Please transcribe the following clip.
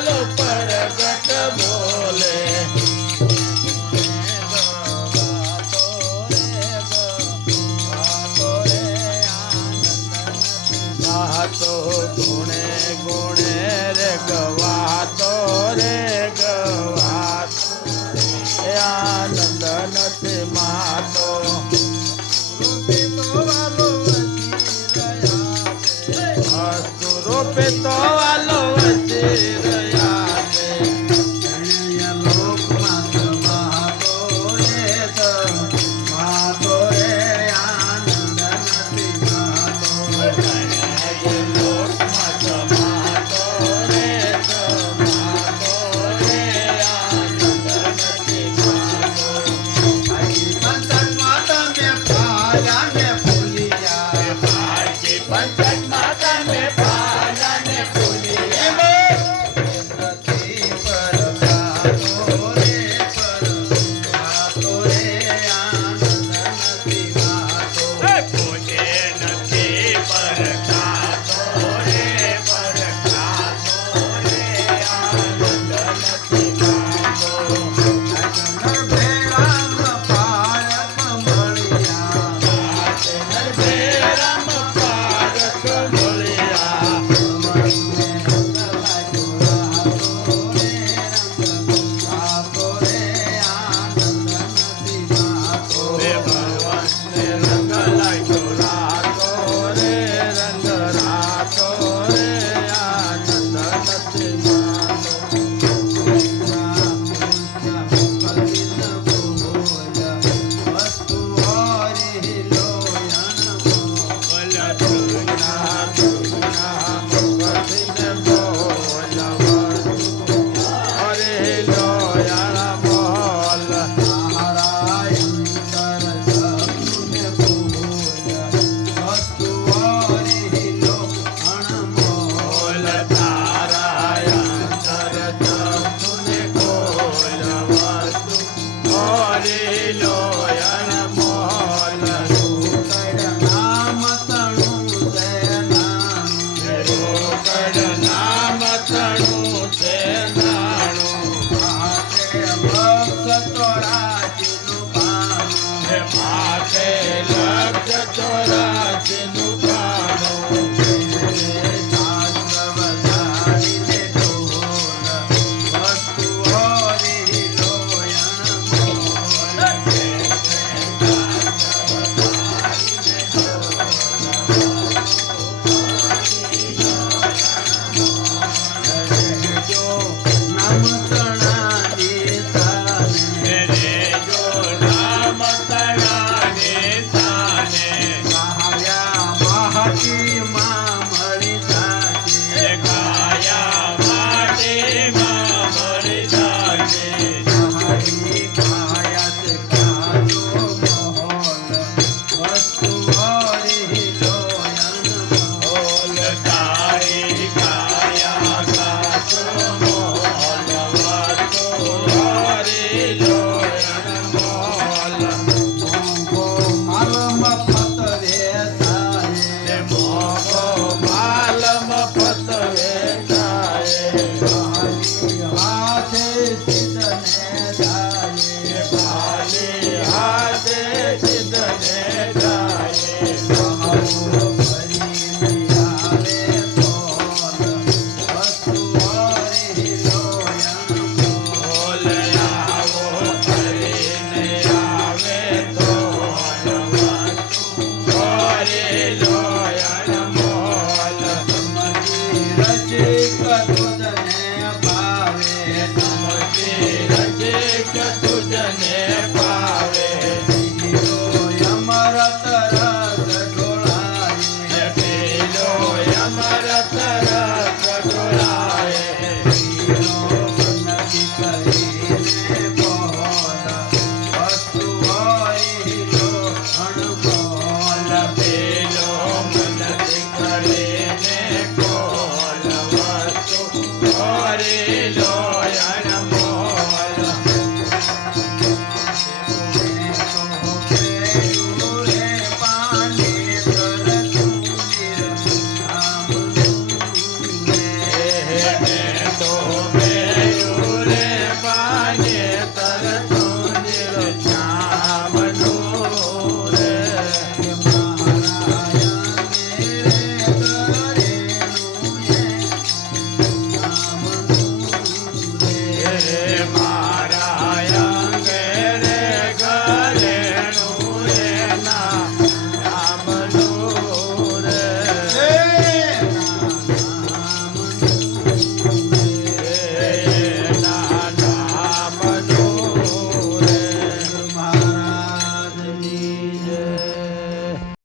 love. Lord, Yeah.